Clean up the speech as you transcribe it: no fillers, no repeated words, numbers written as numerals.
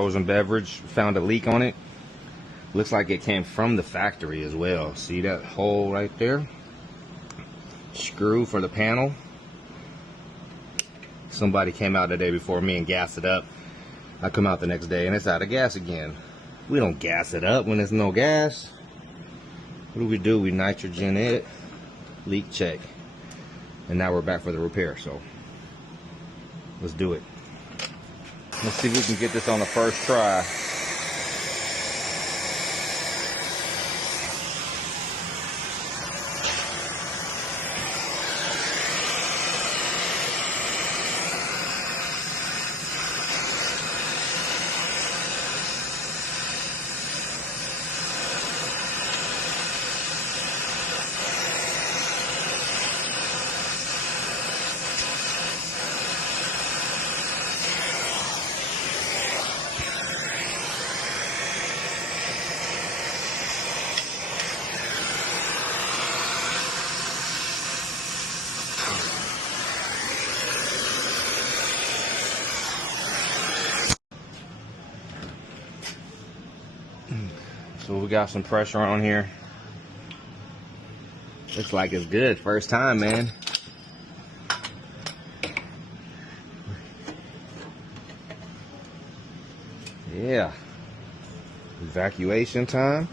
Frozen beverage, found a leak on it. Looks like it came from the factory as well. See that hole right there? Screw for the panel. Somebody came out the day before me and gassed it up. I come out the next day and it's out of gas again. We don't gas it up when there's no gas. What do? We nitrogen it, leak check. And now we're back for the repair, so let's do it. Let's see if we can get this on the first try. So we got some pressure on here. Looks like it's good. First time, man. Yeah. Evacuation time.